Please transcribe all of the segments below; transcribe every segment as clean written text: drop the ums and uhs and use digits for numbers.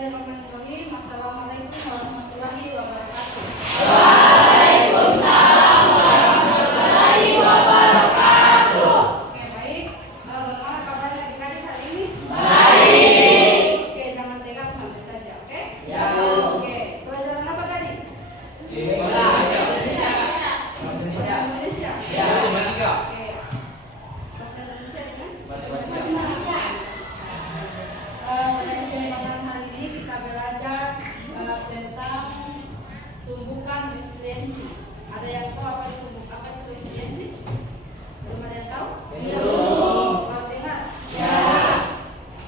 Bismillahirrahmanirrahim. Assalamualaikum warahmatullahi wabarakatuh. Waalaikumsalam warahmatullahi wabarakatuh. Oke, baik. Bagaimana kabarnya adik-adik hari ini? Baik. Oke, jangan tegang, santai saja, oke? Ya. Oke, pelajaran apa tadi? Bahasa Indonesia. Ya. Oke. Bahasa Indonesia dengan matematika. Pada kesempatan hari ini kita belajar tentang tumbukan resiliensi. Ada yang tahu apa itu resiliensi? Belum ada yang tahu? Belum. Mau dengar? Ya.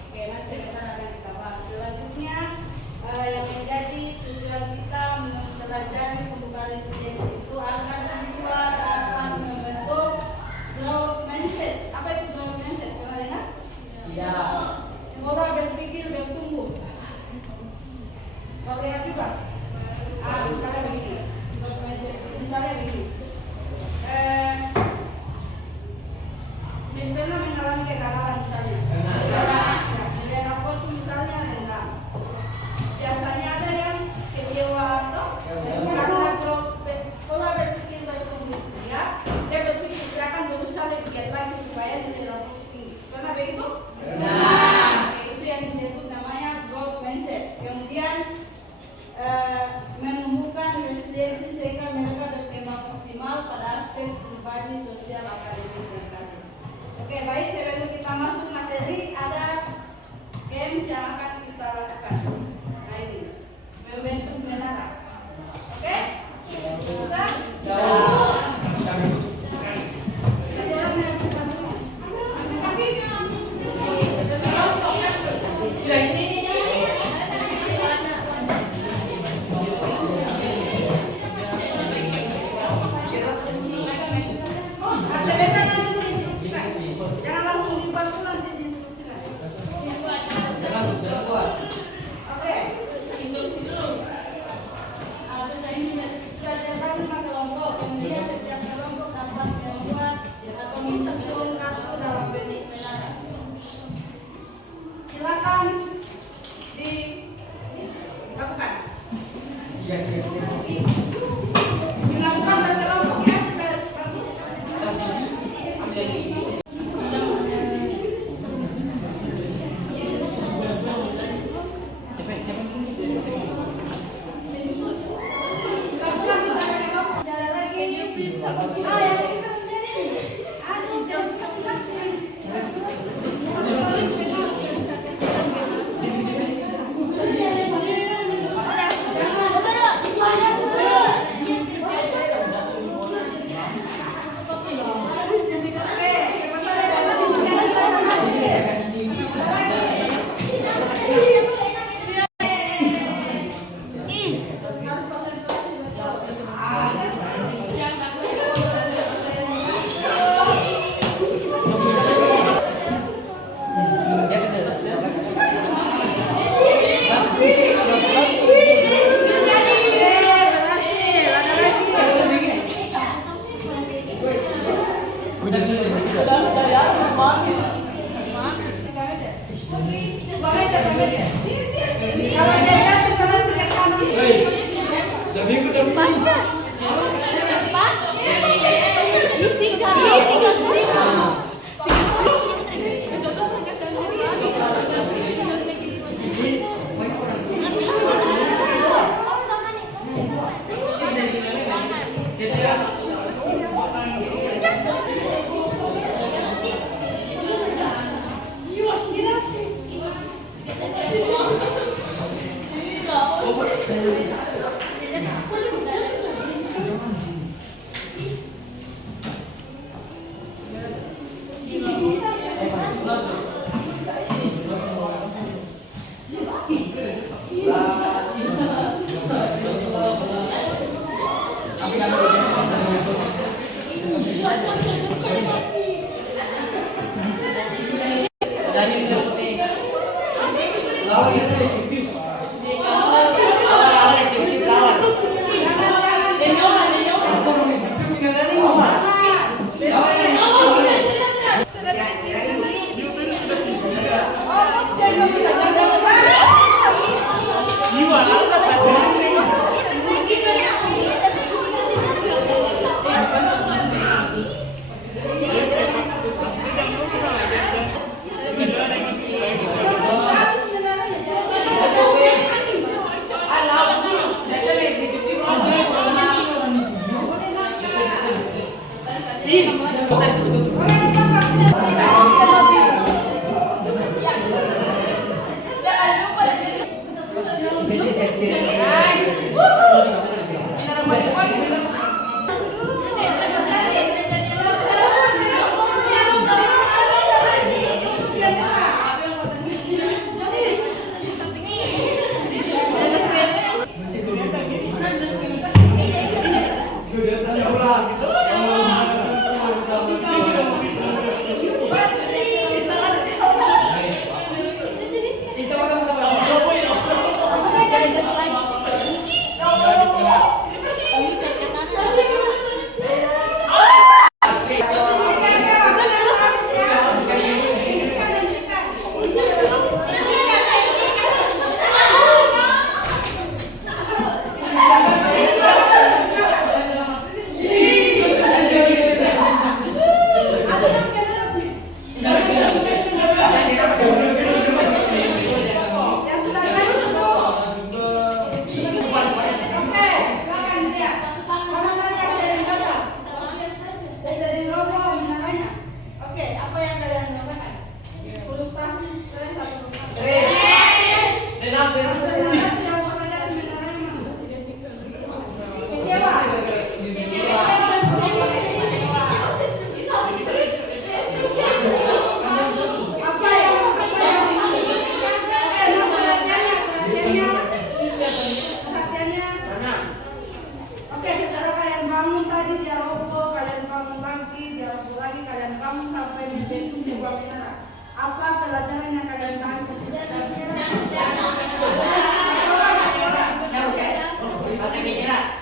Oke, nanti sebentar akan kita bahas. Selanjutnya yang menjadi tujuan kita mempelajari tumbukan resiliensi itu agar siswa dapat membentuk growth mindset. Apa itu growth mindset? Pernah dengar? Ya. Pola berpikir bertumbuh. Kau lihat juga. Misalnya begini. Misalnya begini. Pernah mengalami kegagalan misalnya. Ya, nilai rapor itu misalnya rendah. Biasanya ada yang kecewa atau karena pola berpikir bertumbuh. Ya, dia berpikir saya akan berusaha lebih giat lagi supaya nilai rapor tinggi. Pernah begitu? Itu yang disebut namanya growth mindset. Kemudian menumbuhkan resiliensi sehingga mereka berkembang optimal pada aspek pribadi, sosial, akademik, dan karir. Oke, baik, sebelum kita masuk materi, ada games yang akan kita lakukan. Nah ini, membentuk menara. Oke? Bisa? Sebentar nanti diinstruksikan. Jangan langsung dibuat dulu, nanti diinstruksikan. Oke, instruksi dulu. Terdapat 5 kelompok, kemudian setiap kelompok dapat membuat atau menyusun kartu dalam bentuk menara. Silakan dilakukan. Dilakukan berkelompok ya, supaya bagus. Harus konsentrasi betul. Berhasil, ada lagi. Kalau dia jatuh, kalian tidak Apa pelajaran yang kalian tangkap?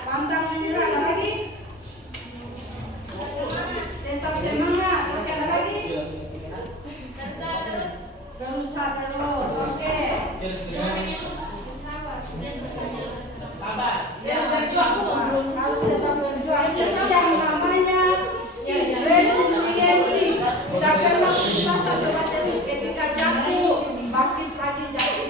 Pantang menyerah. Ada lagi? Tetap semangat. Oke, ada lagi? Berusaha terus. Oke. Harus tetap berjuang. Itu yang namanya resiliensi. Tidak pernah putus asa, coba terus ketika jatuh, bangkit lagi jatuh.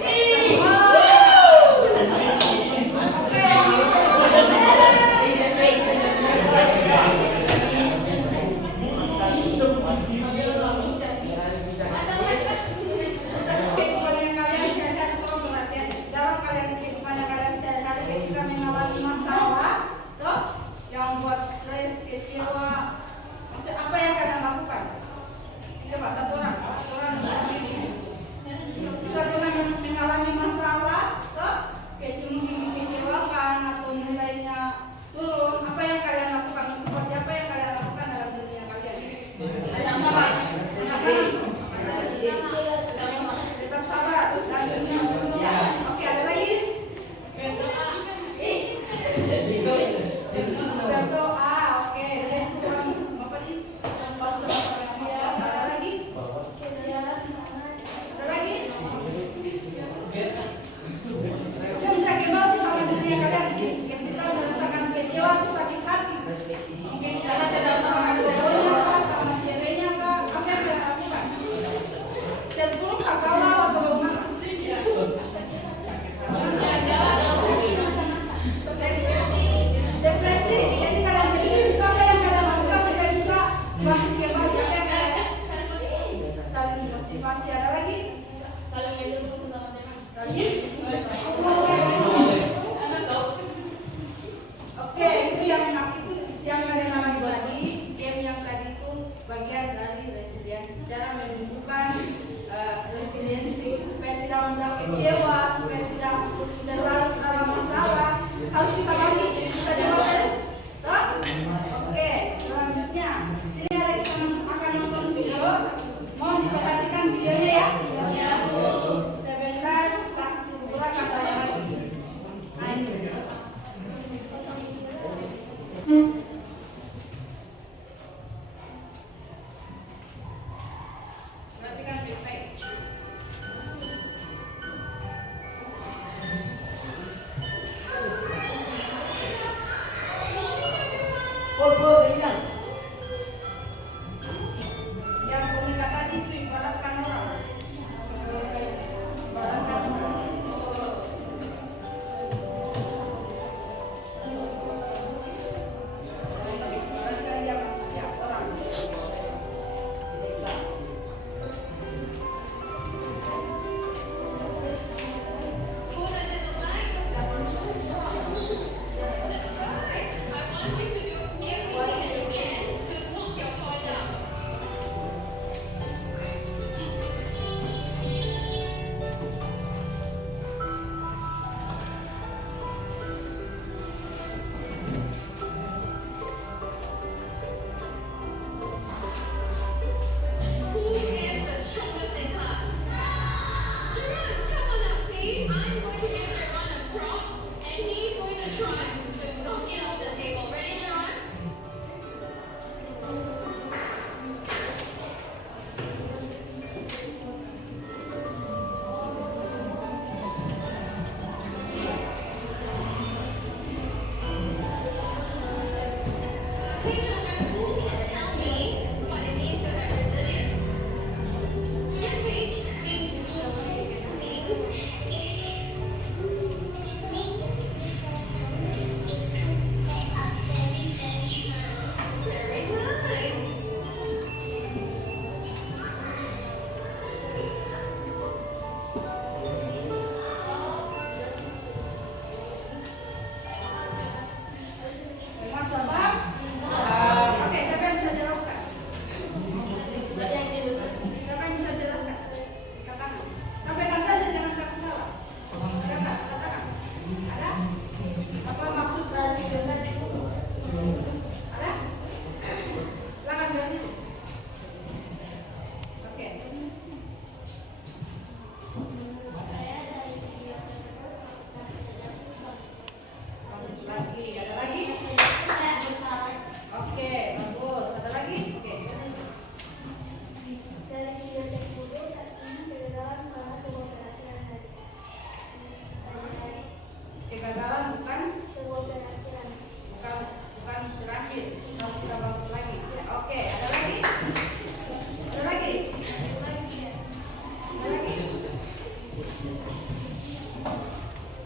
Tetap sabar dan oke, ada lagi? Berdoa, oke. Dan kurang apa nih? Pas ada lagi? Ada lagi? Saya bisa kebal sama dunia kalian. Ketika merasakan kecewa atau sakit hati, mungkin kalian tidak sama jodohnya kah, sama ceweknya kah, apa yang kalian lakukan? Cenderung galau atau bagaimana? Depresi. Jadi kalian depresi, apa yang kalian lakukan supaya bisa bangkit kembali? Apa yang kalian saling motivasi? Ada lagi? Saling mendukung sama teman. Lagi? Oke, itu yang kalian alami tadi. Game yang tadi itu bagian dari resiliensi, cara menumbuhkan resiliensi supaya tidak mudah kecewa, supaya tidak terlalu dalam masalah. Harus kita bangkit, kita coba terus. Oke, selanjutnya sini ada kita akan nonton video. Mohon diperhatikan videonya ya. Sebentar, tak kurang katanya lagi. Nah ini. Perhatikan baik-baik.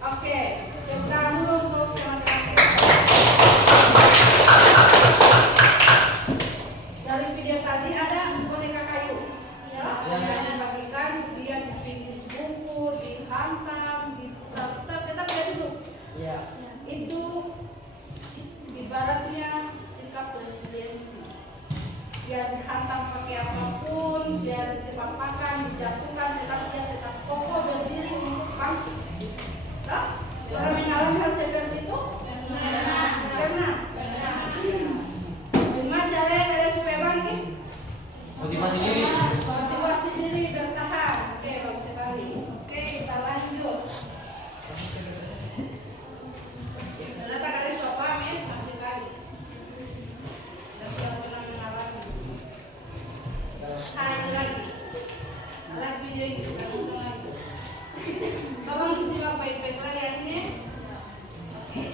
Oke, tepuk tangan dulu untuk teman-teman. Dari video tadi ada boneka kayu, ya, yang dibagikan, dia dipindis buku, dihantam, tetap dia duduk. Iya. Itu ibaratnya sikap resiliensi. Biar dihantam pakai apapun, biar dipapakan, dijatuhkan, tetap dia tetap kokoh berdiri untuk bangkit. Nah, orang mengalami hal seperti itu? Pernah. Gimana caranya supaya bangkit? Motivasi diri. Motivasi diri bertahan. Oke, bagus sekali. Oke, kita lanjut. Ternyata kalian sudah paham ya, masih kali. Dan sudah pernah mengalami. Ini lagi. Lagi video ini kita nonton lagi. Tolong disimak baik-baik lagi ini. Oke.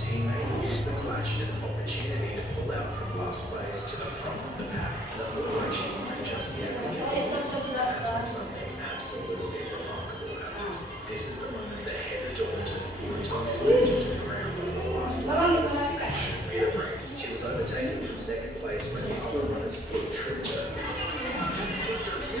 Teammate used the clutch as an opportunity to pull out from last place to the front of the pack. The liberation might just be able to get that's when something absolutely remarkable happened. This is the moment that Heather Dorrington brutally slammed to the ground on the last lap of a 600-metre race. She was overtaken from second place when the other runner's foot tripped her.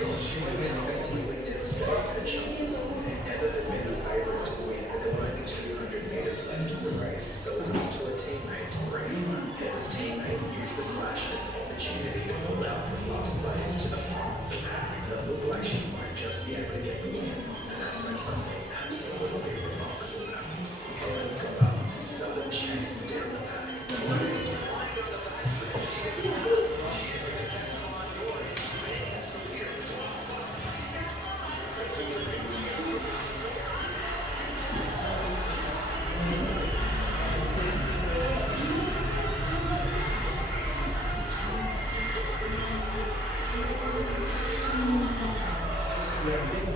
Completely devastating her chances. Heather had been a favourite to win, but there were only 200 metres left of the race, so it was up to her teammate to bring. Heather's teammate used the clash as an opportunity to pull out from last place to the front of the pack. It looked like she might just be able to get the win, and that's when something absolutely remarkable happened. Heather got up and started chasing down the pack.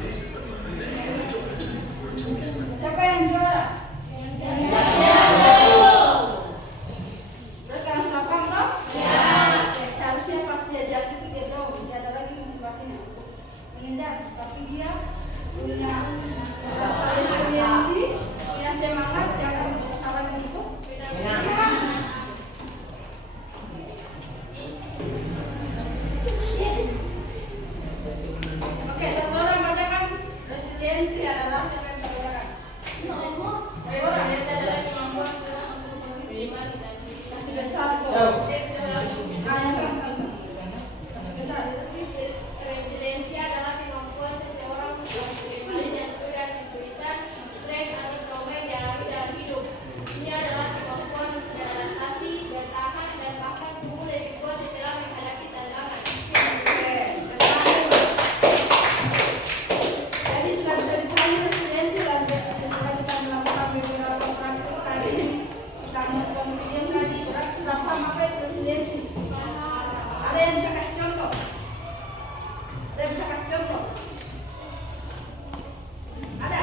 This is the moment that Heather Dorrington brutally slammed. Siapa yang juara? Berarti kan sudah paham toh? Ya. Ya, seharusnya pas dia jatuh dia tahu tidak ada lagi motivasinya untuk mengejar, tapi dia punya rasa resiliensi, punya semangat, dia akan berusaha lagi untuk menang. Oke, satu orang bacakan resiliensi adalah siapa yang terbarukan? Dari orang yang adalah kemampuan seorang untuk menerima dan kasih besar kok. Yang sama-sama. Kasih besar. Resiliensi adalah kemampuan seseorang untuk menerima dan dan kesulitan, stres atau trauma yang dialami dalam hidup. Ini adalah kemampuan beradaptasi, bertahan, dan bahkan tumbuh lebih kuat setelah menghadapi tantangan. Oke, jadi sudah bisa dipahami resiliensi dan setelah kita melakukan beberapa praktik tadi ini, kita melakukan video tadi, berarti sudah paham apa itu resiliensi. Ada yang bisa kasih contoh? Ada yang bisa kasih contoh? Ada?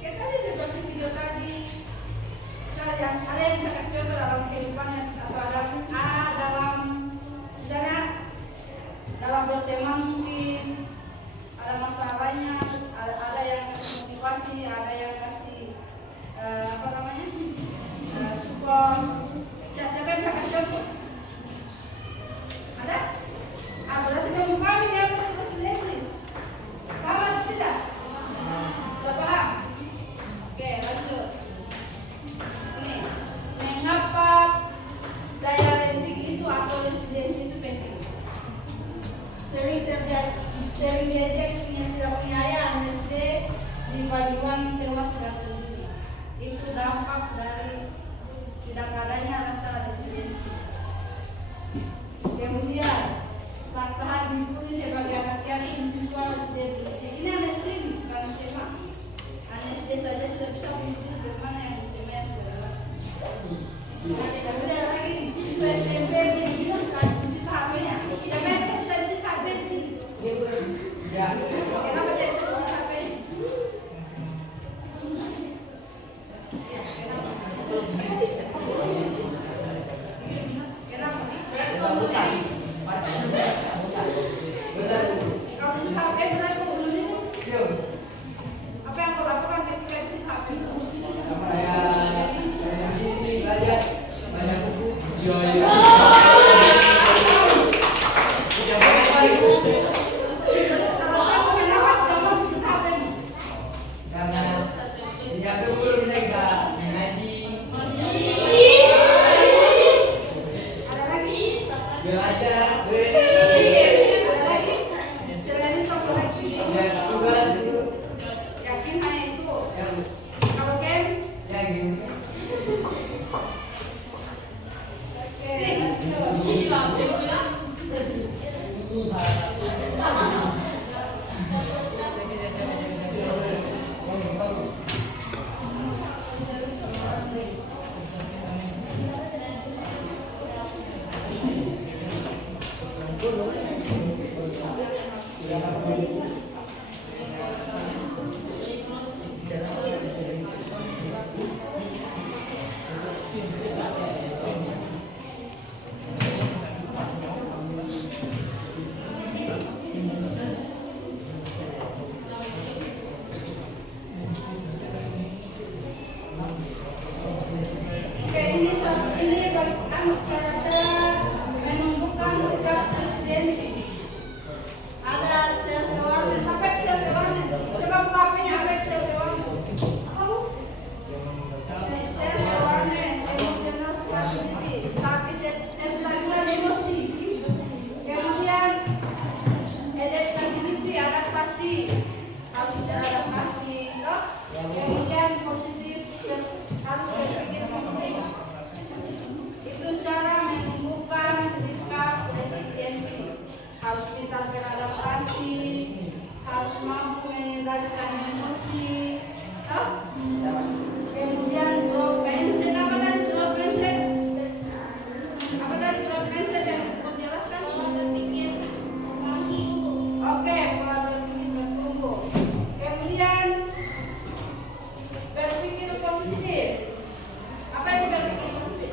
Ya tadi seperti video tadi, ada yang bisa kasih contoh dalam kehidupannya atau dalam misalnya dalam berteman mungkin ada masalahnya, ada yang kasih motivasi, ada yang kasih support. Siapa yang bisa kasih contoh? Ada? Berarti belum paham ini apa itu resiliensi? Paham atau tidak? Sudah paham? Oke, lanjut. Ini, mengapa daya lentrik itu atau resiliensi itu penting? Sering diajak yang tidak punya ayah SD di Banyuwangi tewas gantung diri. Itu dampak dari tidak adanya rasa resiliensi. Kemudian lantaran dipilih sebagai anak yatim siswa SD. Ini anak SD bukan SMA. Anak SD saja sudah bisa memilih bagaimana yang SMA yang sudah lewat. Nah, tidak boleh lagi siswa SMP begini sekali disita HP-nya. SMA itu bisa disita HP di sini. Kenapa tidak bisa disita HP-nya? Ya, kenapa? Kenapa? Kalau disita Oke, ini cara menumbuhkan sikap presidensi. Ada self awareness. Apa itu self awareness? Coba buka HP-nya, apa itu self awareness? Self awareness, emotional stability, stabilitas emosi. Kemudian adaptability, adaptasi, harus beradaptasi. Kemudian positif, harus berpikir positif. Itu cara menumbuhkan sikap presidensi. Harus pintar beradaptasi, harus mampu mengendalikan emosi. Kemudian growth mindset. Apa tadi growth mindset? Apa tadi growth mindset yang mau jelaskan? Oke, pola berpikir bertumbuh. Kemudian berpikir positif. Apa itu berpikir positif?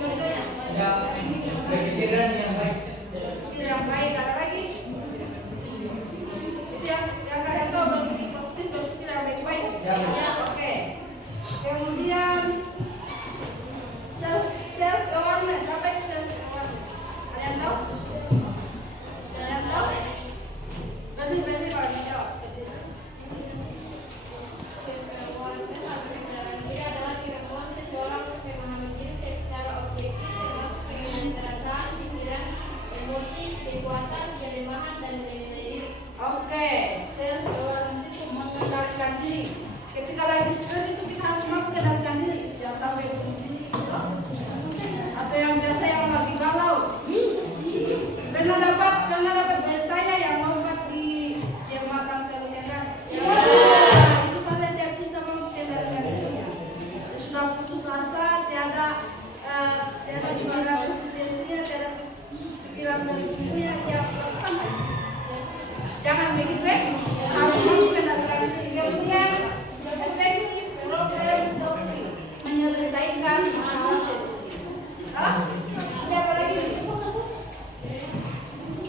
Contohnya? Ya, berpikiran yang baik. Berpikir yang baik. Ada lagi? Itu yang kalian tahu, berpikir positif, berpikir yang baik-baik. Ya. Oke. Kemudian self awareness. Apa itu self awareness? Kalian tahu? Kalian tahu? Berarti kalau menjawab. adalah kemampuan seseorang untuk memahami diri secara objektif termasuk dengan perasaan, pikiran, emosi, kekuatan, kelemahan, dan nilai-nilai diri. Oke, self awareness itu mengendalikan diri. Ketika lagi stres itu kita harus mampu mengendalikan diri, jangan sampai bunuh diri. Atau yang biasa yang lagi galau. Pernah dapat beritanya yang membuat di jembatan Telegram. Itu karena dia bisa mengendalikan dirinya. Dia sudah putus asa, tiada pikiran presidensinya, tiada pikiran bertumbuhnya, dia apa? Jangan begitu, harus mampu mengendalikan diri. Kemudian efektif problem solving, menyelesaikan masalah sendiri. Ini apa lagi?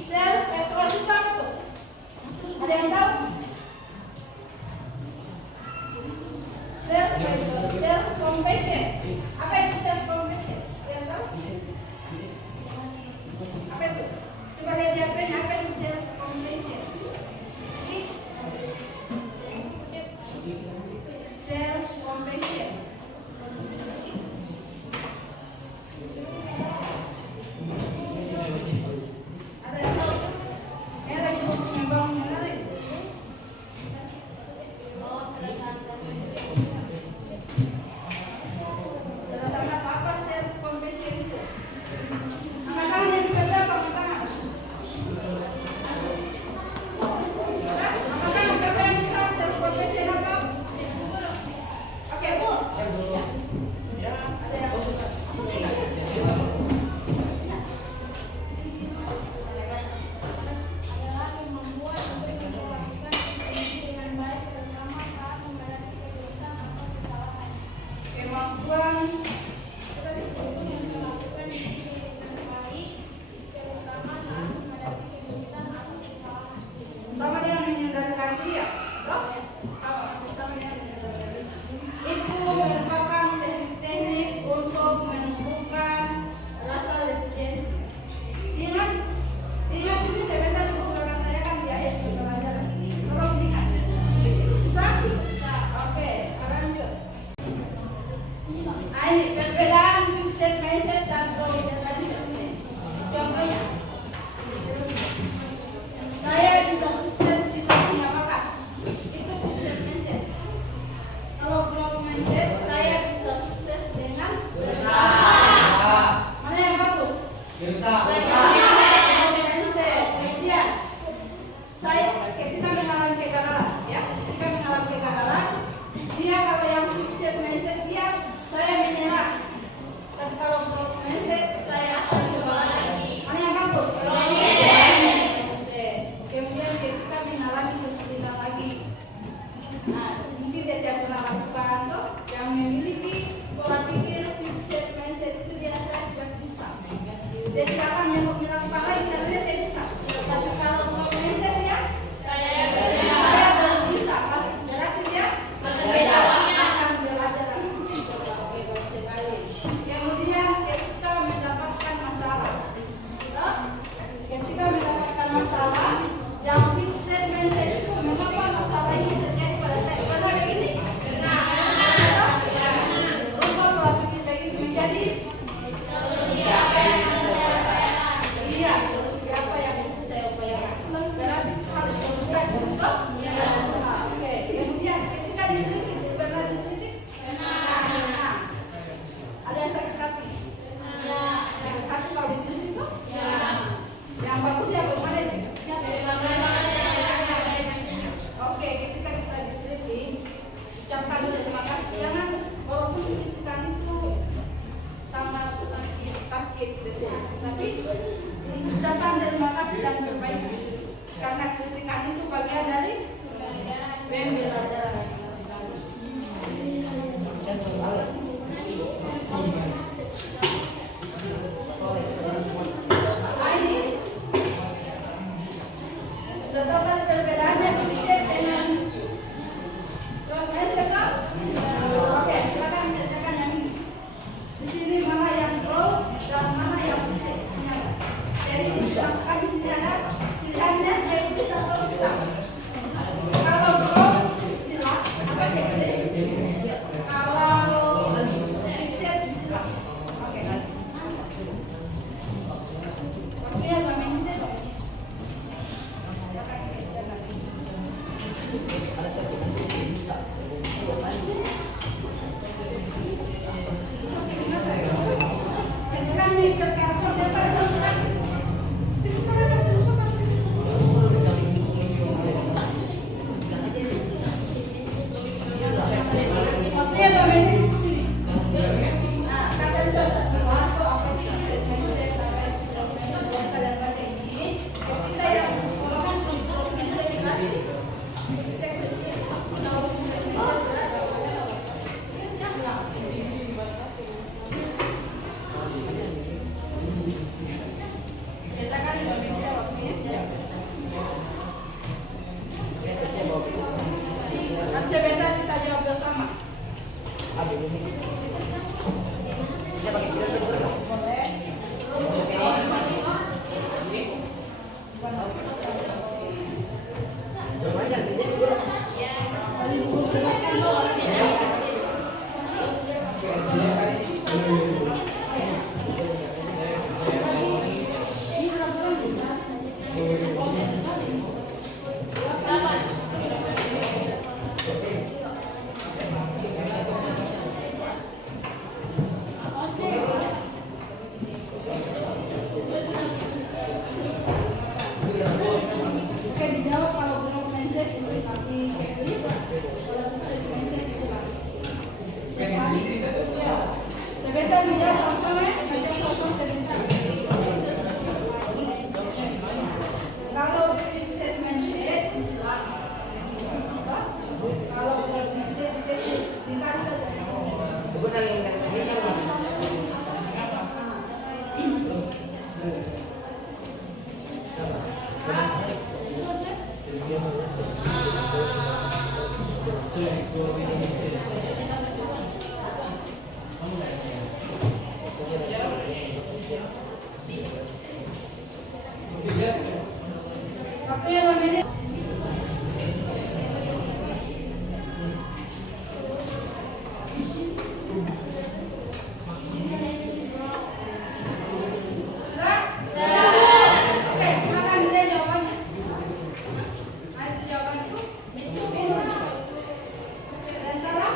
Self evaluasi apa tuh? Ada yang tahu? Self compassion. Apa itu self compassion? Ada yang tahu? Apa itu? Coba lihat di HP-nya, apa itu self compassion? Self compassion. Ada yang tahu? Lagi fokus membangun yang lain. berarti harus selesai di situ. Ya. Oke. Kemudian ketika dikritik, benar dikritik? Benar. Ada yang sakit hati? Sakit hati kalau dikritik itu? Yang bagus ya bagaimana itu? Oke, ketika kita dikritik, ucapkan dulu terima kasih. Jangan walaupun kritikan itu sama sakit gitu. Tapi ucapkan terima kasih dan perbaiki. Karena kritikan itu bagian dari pembelajaran. Ini sebabkan perbedaannya bisa dengan oke, silakan kerjakan yang ini. Di sini mana yang pro dan mana yang bisa. Jadi disebutkan di sini ada pilihannya checklist atau silang. Kalau pro silang, apa checklist? Kalau fixed silang. Oke. Waktunya 2 menit dong. Sebentar kita jawab bersama. Oke, dijawab kalau belum mindset disilang di checklist. Kalau bisa di mindset disilang. Sebentar dijawab sama-sama ya. Dijawab sebentar. Kalau mindset disilang. Kalau belum mindset di checklist, singkat saja. Waktunya 2 menit. Oke, silakan dilihat jawabannya. Nah, itu jawaban itu. Ada yang salah?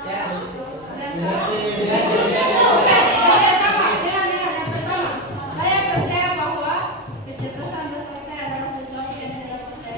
Ada yang salah? Oke, yang pertama, lihat yang pertama. Saya percaya bahwa kecerdasan dan selesai adalah sesuatu yang tidak bisa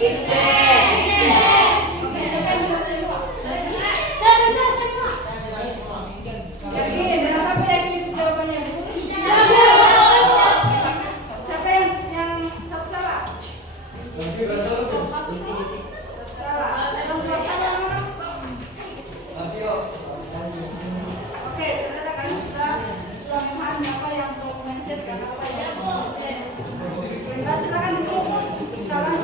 Oke, siapa yang bilang semua? Yakin, jangan sampai yakin itu jawabannya. Siapa yang satu salah? Nanti rasa lu. Satu salah. Yang dua salah mana? Nanti yo. Oke, ternyata kalian sudah memahami apa yang perlu mindset dan apa yang nah, silakan itu saran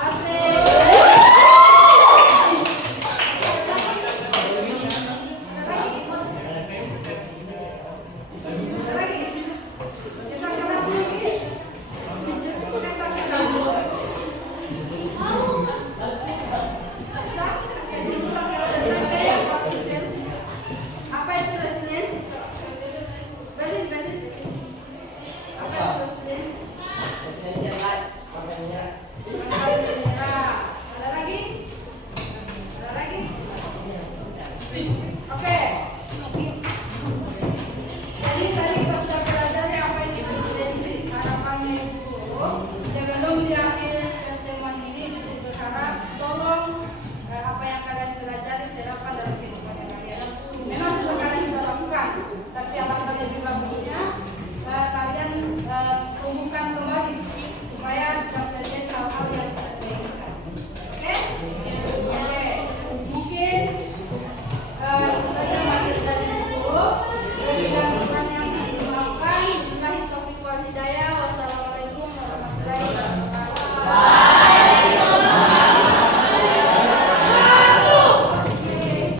Asik.